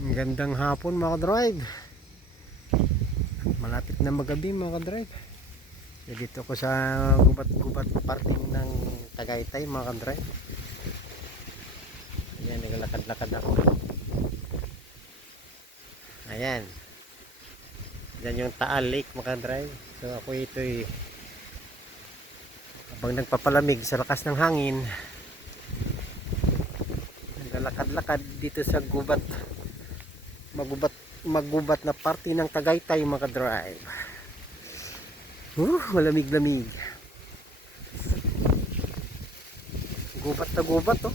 Gandang hapon mga drive. Malapit na magabi mga drive. Dito ko sa gubat-gubat na parting ng Tagaytay mga drive. Ayan, naglalakad-lakad ako. Ayan. Yan yung Taal Lake mga drive. So ako ito'y habang nagpapalamig sa lakas ng hangin, naglalakad-lakad dito sa magubat na parte ng Tagaytay mga drive. Malamig-lamig. Gubat na gubat oh.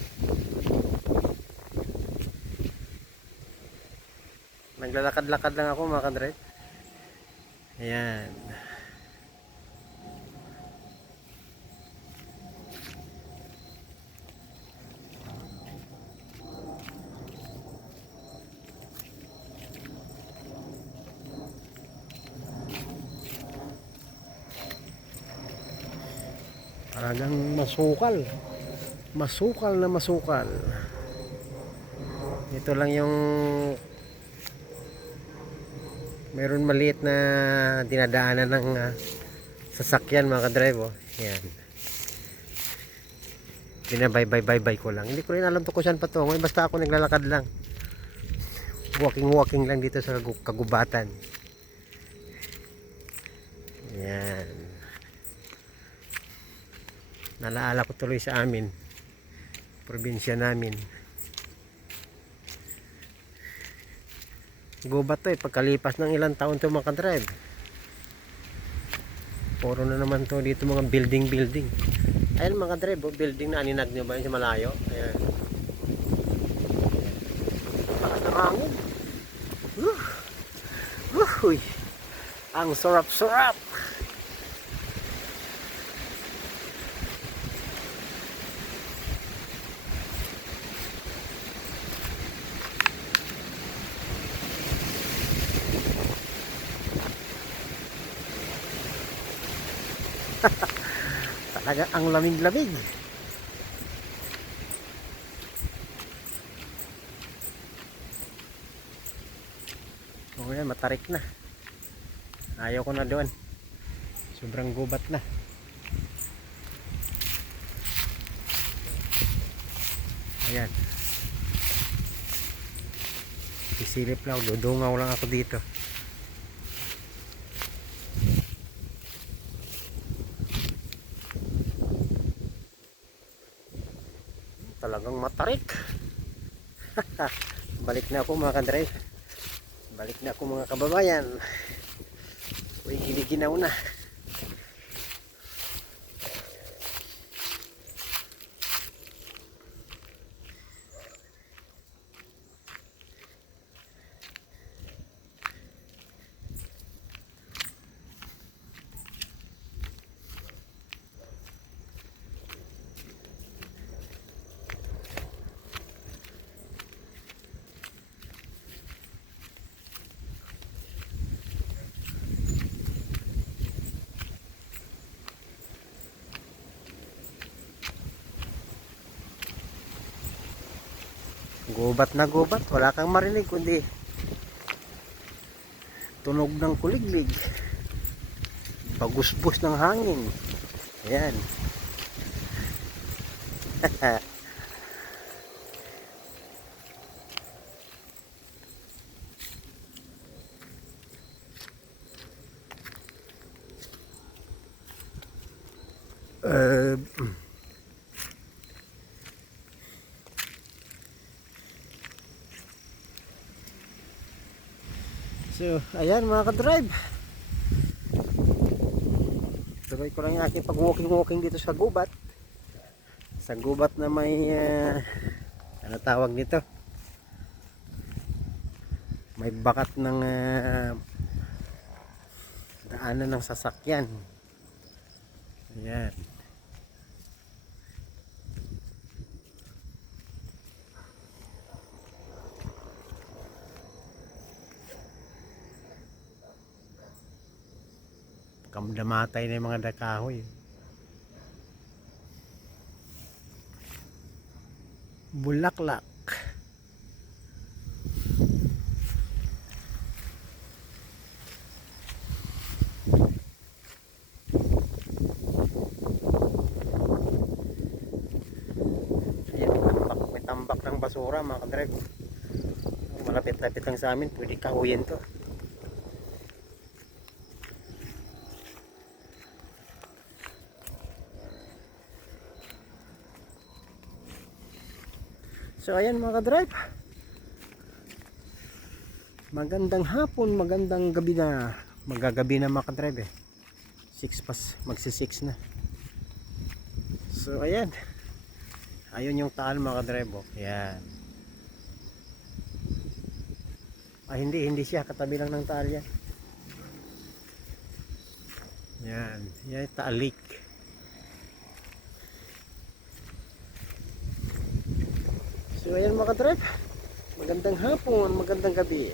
Naglalakad-lakad lang ako mga drive. Ayan. Talagang masukal. Masukal na masukal. Ito lang yung meron maliit na dinadaanan ng sasakyan mga kadrive oh. Yan. Binabaybay ko lang. Hindi ko rin alam to kung saan patungo. Basta ako naglalakad lang. Walking lang dito sa kagubatan. Yan. Nalaala ko tuloy sa amin, probinsya namin. Gubat to pagkalipas ng ilang taon to mga drive. Puro na naman to dito mga building. Ayan mga drive, building na aninag nyo ba yun sa malayo. Ayan. Lakas ng hangin. Uy. Ang sarap. Talaga ang lamig-lamig. O yan, matarik na. Ayaw ko na doon. Sobrang gubat na. Ayan. Isilip lang, dudungaw lang ako dito. Talagang matarik. Balik na ako mga kadrive. Balik na ako mga kababayan. Uy, giniginaw na. Gubat na gubat, wala kang marinig kundi tunog ng kuliglig, pagusbos ng hangin. Ayan. So, ayan mga ka-drive. Tuloy ko lang yung aking pag-walking dito sa gubat. Sa gubat na may ano tawag nito? May bakat ng daanan ng sasakyan. Ayan. Kamdamatay na yung mga dakahoy. Bulaklak. basura mga kadrive. Malapit-lapit lang sa amin, pwede kahuyin to. So ayan mga kadrive, magandang hapon, magandang gabi na. Magagabi na mga kadrive eh. 6 magsi 6 na. So ayan, ayun yung taal mga kadrive oh. Ayan. Hindi siya, katabi lang ng taal yan. Yan, yan taal lake. So ayan mga kadrive, magandang hapon, magandang gabi.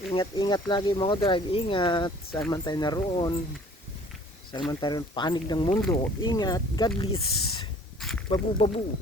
Ingat lagi mga kadrive, ingat saan man tayo naroon, saan man tayo panig ng mundo, ingat, God bless. Babu.